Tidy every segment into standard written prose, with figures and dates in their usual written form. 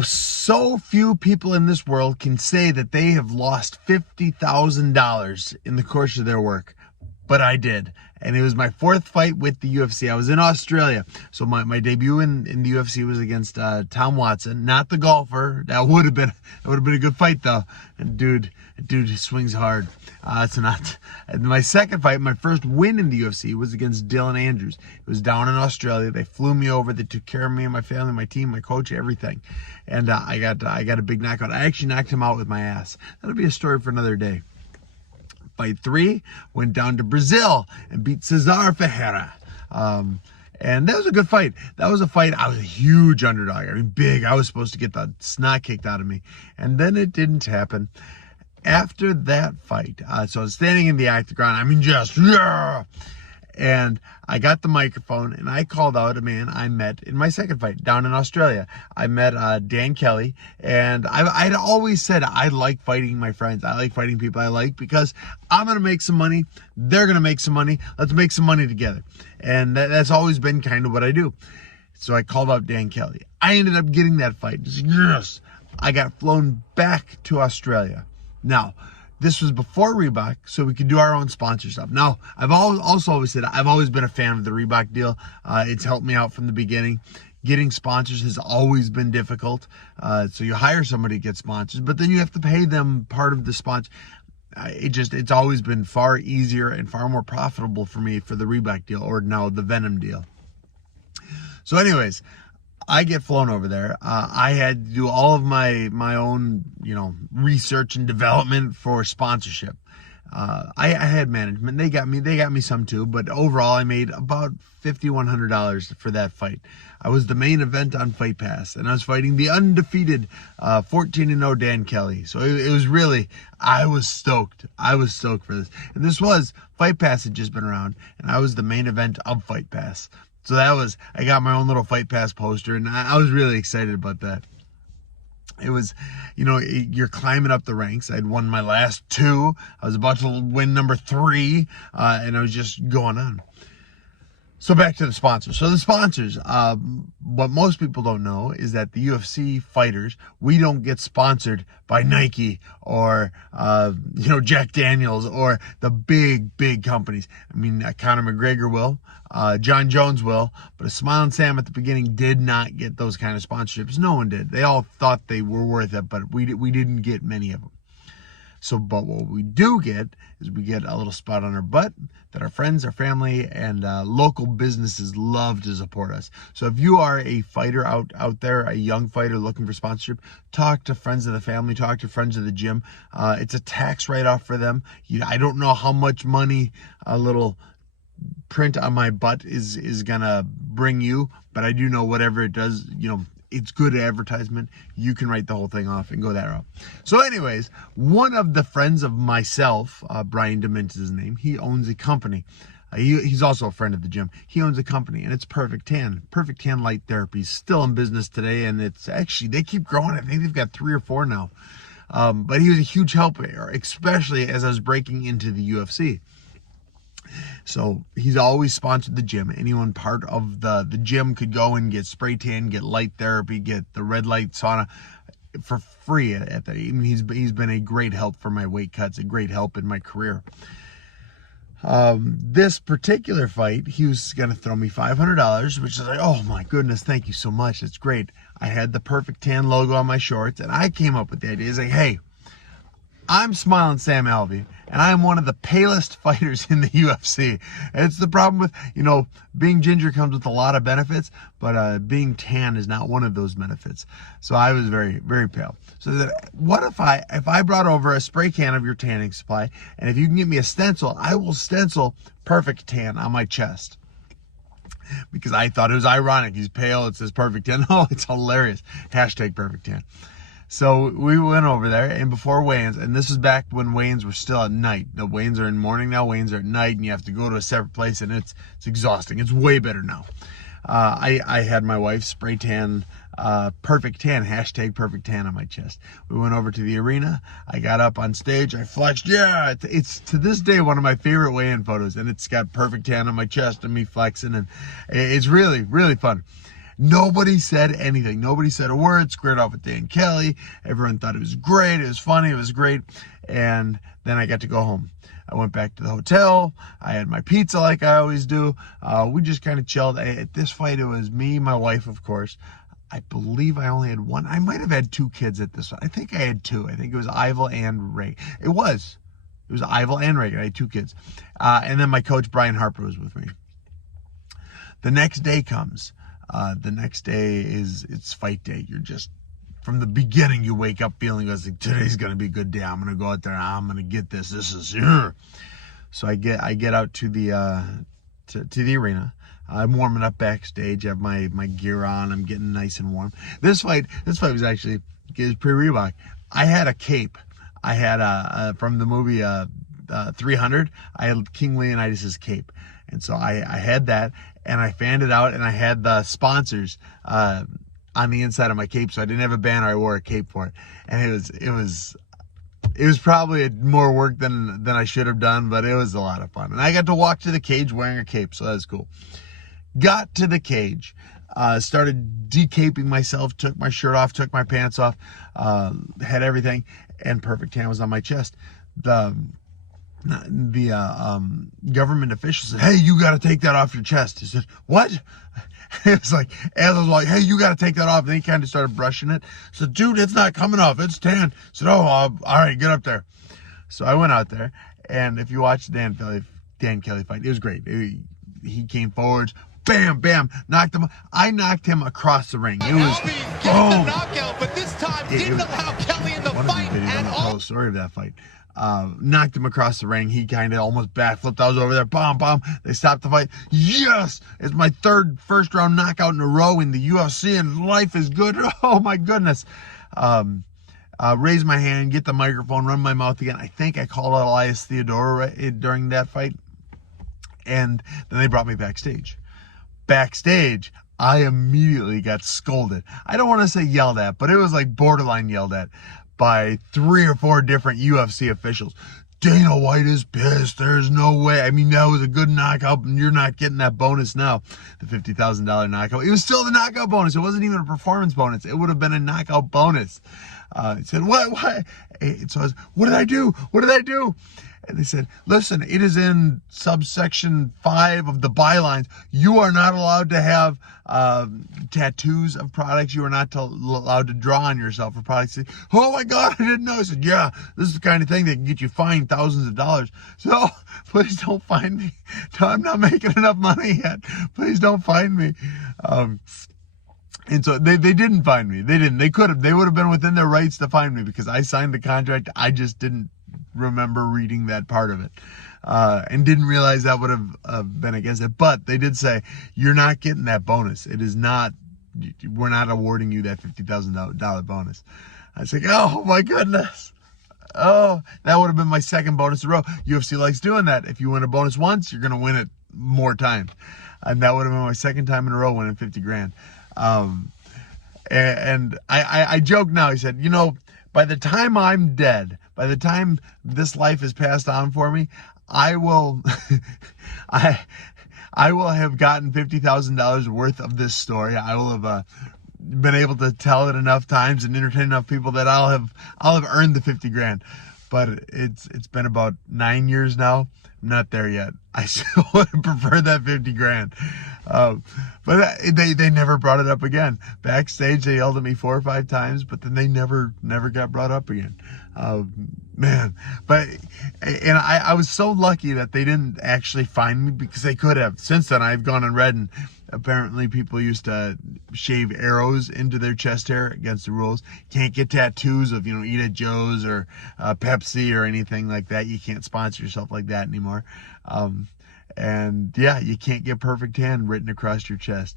So few people in this world can say that they have lost $50,000 in the course of their work, but I did. And it was my fourth fight with the UFC. I was in Australia. So my debut in the UFC was against Tom Watson, not the golfer. That would have been a good fight though. And dude swings hard. It's not. And my second fight, my first win in the UFC was against Dylan Andrews. It was down in Australia. They flew me over. They took care of me and my family, my team, my coach, everything. And I got a big knockout. I actually knocked him out with my ass. That'll be a story for another day. Fight 3, went down to Brazil and beat Cesar Ferreira. And that was a good fight. That was a fight. I was a huge underdog. I mean, big. I was supposed to get the snot kicked out of me. And then it didn't happen. After that fight, so I was standing in the octagon. I mean, just, yeah. And I got the microphone and I called out a man I met in my second fight down in Australia. I met Dan Kelly, and I'd always said I like fighting my friends. I like fighting people I like because I'm going to make some money. They're going to make some money. Let's make some money together. And that's always been kind of what I do. So I called out Dan Kelly. I ended up getting that fight. Just, yes. I got flown back to Australia. Now, this was before Reebok, so we could do our own sponsor stuff. Now, I've always said I've always been a fan of the Reebok deal. It's helped me out from the beginning. Getting sponsors has always been difficult. So you hire somebody to get sponsors, but then you have to pay them part of the sponsor. It's always been far easier and far more profitable for me for the Reebok deal, or now the Venom deal. So anyways, I get flown over there. I had to do all of my own, research and development for sponsorship. I had management. They got me some too, but overall I made about $5,100 for that fight. I was the main event on Fight Pass, and I was fighting the undefeated 14-0 Dan Kelly. So it was really, I was stoked. I was stoked for this. And this was, Fight Pass had just been around, and I was the main event of Fight Pass. So I got my own little Fight Pass poster, and I was really excited about that. It was, you're climbing up the ranks. I'd won my last 2. I was about to win number 3, and I was just going on. So back to the sponsors. So the sponsors, what most people don't know is that the UFC fighters, we don't get sponsored by Nike or, Jack Daniels or the big companies. I mean, Conor McGregor will, John Jones will, but a Smiling Sam at the beginning did not get those kind of sponsorships. No one did. They all thought they were worth it, but we didn't get many of them. So, but what we do get is we get a little spot on our butt that our friends, our family, and local businesses love to support us. So if you are a fighter out there, a young fighter looking for sponsorship, talk to friends of the family, talk to friends of the gym. It's a tax write-off for them. I don't know how much money a little print on my butt is gonna bring you, but I do know whatever it does, it's good advertisement. You can write the whole thing off and go that route. So anyways, one of the friends of myself, Brian DeMint is his name, he owns a company. He's also a friend of the gym. He owns a company, and it's Perfect Tan. Perfect Tan Light Therapy is still in business today, and it's actually, they keep growing. I think they've got 3 or 4 now. But he was a huge help, especially as I was breaking into the UFC. So he's always sponsored the gym. Anyone part of the gym could go and get spray tan, get light therapy, get the red light sauna for free at the. I mean, he's been a great help for my weight cuts, a great help in my career. This particular fight, he was gonna throw me $500, which is like, oh my goodness, thank you so much. That's great. I had the Perfect Tan logo on my shorts, and I came up with the idea. It's like, hey, I'm Smiling Sam Alvey, and I'm one of the palest fighters in the UFC. It's the problem with, being ginger comes with a lot of benefits, but being tan is not one of those benefits. So I was very, very pale. So what if I brought over a spray can of your tanning supply, and if you can get me a stencil, I will stencil Perfect Tan on my chest. Because I thought it was ironic. He's pale, it says Perfect Tan. Oh, it's hilarious. Hashtag Perfect Tan. So we went over there, and before weigh-ins, and this was back when weigh-ins were still at night. The weigh-ins are in the morning now, weigh-ins are at night, and you have to go to a separate place, and it's exhausting. It's way better now. I had my wife spray tan, Perfect Tan, hashtag Perfect Tan on my chest. We went over to the arena. I got up on stage. I flexed. Yeah, it's to this day one of my favorite weigh-in photos, and it's got Perfect Tan on my chest and me flexing, and it's really, really fun. Nobody said anything. Nobody said a word. Squared off with Dan Kelly. Everyone thought it was great. It was funny. It was great. And then I got to go home. I went back to the hotel. I had my pizza like I always do. We just kind of chilled. At this fight, it was me, my wife, of course. I believe I only had one. I might have had two kids at this one. I think I had two. I think it was Ivel and Ray. It was Ivel and Ray. I had two kids. And then my coach, Brian Harper, was with me. The next day comes. The next day it's fight day. You're just, from the beginning, you wake up feeling like today's going to be a good day. I'm going to go out there. I'm going to get this. This is here. So I get out to the arena. I'm warming up backstage. I have my gear on. I'm getting nice and warm. This fight was actually, it was pre-Reebok. I had a cape. I had from the movie 300. I had King Leonidas' cape, and so I had that, and I fanned it out, and I had the sponsors on the inside of my cape, so I didn't have a banner. I wore a cape for it, and it was probably more work than I should have done, but it was a lot of fun. And I got to walk to the cage wearing a cape, so that was cool. Got to the cage, started decaping myself, took my shirt off, took my pants off, had everything, and Perfect Tan was on my chest. The government official said, "Hey, you got to take that off your chest." He said, "What?" It was like, as I was like, "Hey, you got to take that off." And he kind of started brushing it. I said, "Dude, it's not coming off. It's tan." I said, "Oh, all right, get up there." So I went out there, and if you watch Dan Kelly fight, it was great. He came forwards, bam, bam, knocked him. I knocked him across the ring. It was boom. Knockout, but this time didn't allow Kelly in the fight at all. Tell the story of that fight. Knocked him across the ring. He kind of almost backflipped. I was over there. Bomb, bomb. They stopped the fight. Yes! It's my third first round knockout in a row in the UFC, and life is good. Oh my goodness. Raise my hand, get the microphone, run my mouth again. I think I called out Elias Theodorou during that fight. And then they brought me backstage. Backstage, I immediately got scolded. I don't want to say yelled at, but it was like borderline yelled at by 3 or 4 different UFC officials. Dana White is pissed. There's no way. I mean, that was a good knockout, and you're not getting that bonus now. The $50,000 knockout. It was still the knockout bonus. It wasn't even a performance bonus. It would have been a knockout bonus. He said, what? So I was, what did I do? What did I do? And they said, listen, it is in subsection 5 of the bylines. You are not allowed to have tattoos of products. You are not allowed to draw on yourself for products. Oh my God, I didn't know. I said, yeah, this is the kind of thing that can get you fined thousands of dollars. So please don't fine me. I'm not making enough money yet. Please don't fine me. And so they didn't fine me. They didn't. They could have. They would have been within their rights to fine me because I signed the contract. I just didn't remember reading that part of it and didn't realize that would have been against it. But they did say, you're not getting that bonus. It is not, we're not awarding you that $50,000 bonus. I was like, oh my goodness. Oh, that would have been my second bonus in a row. UFC likes doing that. If you win a bonus once, you're going to win it more times. And that would have been my second time in a row winning 50 grand. And I joke now. He said, by the time I'm dead, by the time this life is passed on for me, I will, I will have gotten $50,000 worth of this story. I will have been able to tell it enough times and entertain enough people that I'll have earned the 50 grand. But it's been about 9 years now. I'm not there yet. I still would have preferred that 50 grand. But they never brought it up again. Backstage, they yelled at me 4 or 5 times, but then they never got brought up again. Man, and I was so lucky that they didn't actually fine me because they could have. Since then, I've gone and read, and apparently people used to shave arrows into their chest hair against the rules. Can't get tattoos of, Eat at Joe's or Pepsi or anything like that. You can't sponsor yourself like that anymore. And yeah, you can't get Perfect Tan written across your chest.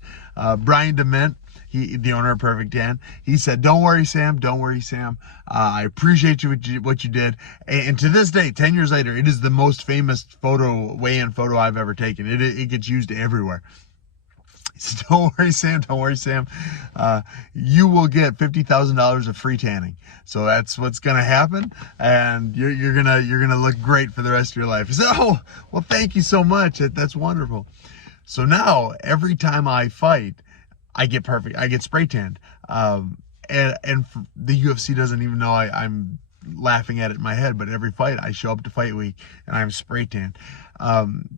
Brian DeMint, the owner of Perfect Tan, he said, don't worry, Sam. Don't worry, Sam. I appreciate what you did. And to this day, 10 years later, it is the most famous weigh-in photo I've ever taken. It gets used everywhere. He said, don't worry, Sam. Don't worry, Sam. You will get $50,000 of free tanning. So that's what's going to happen. And you're gonna look great for the rest of your life. He said, oh, well, thank you so much. That's wonderful. So now every time I fight, I get perfect. I get spray tanned. And the UFC doesn't even know I'm laughing at it in my head, but every fight I show up to fight week and I'm spray tanned.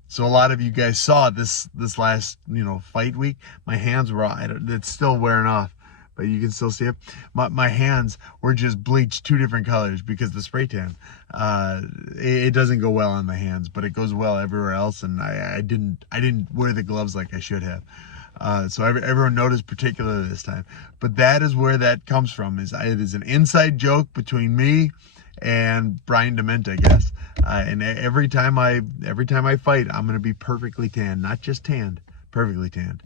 So a lot of you guys saw this last, fight week, my hands were, it's still wearing off, but you can still see it. My hands were just bleached 2 different colors because the spray tan. It doesn't go well on the hands, but it goes well everywhere else. And I didn't wear the gloves like I should have. So everyone noticed particularly this time. But that is where that comes from. It is an inside joke between me and Brian Dementa, I guess. And every time I fight, I'm gonna be perfectly tanned, not just tanned, perfectly tanned.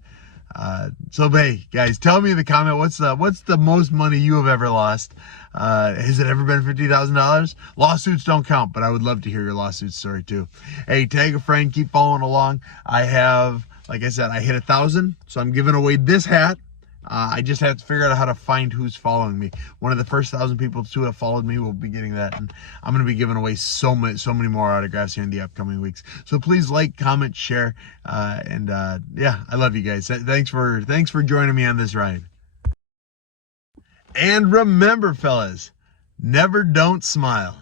So hey guys, tell me in the comment what's the most money you have ever lost. Has it ever been $50,000? Lawsuits don't count, but I would love to hear your lawsuit story too. Hey, tag a friend, keep following along. I have, like I said, I hit 1,000, so I'm giving away this hat. I just have to figure out how to find who's following me. One of the first 1,000 people to have followed me will be getting that, and I'm going to be giving away so many more autographs here in the upcoming weeks. So please like, comment, share, and yeah, I love you guys. Thanks for joining me on this ride. And remember, fellas, never don't smile.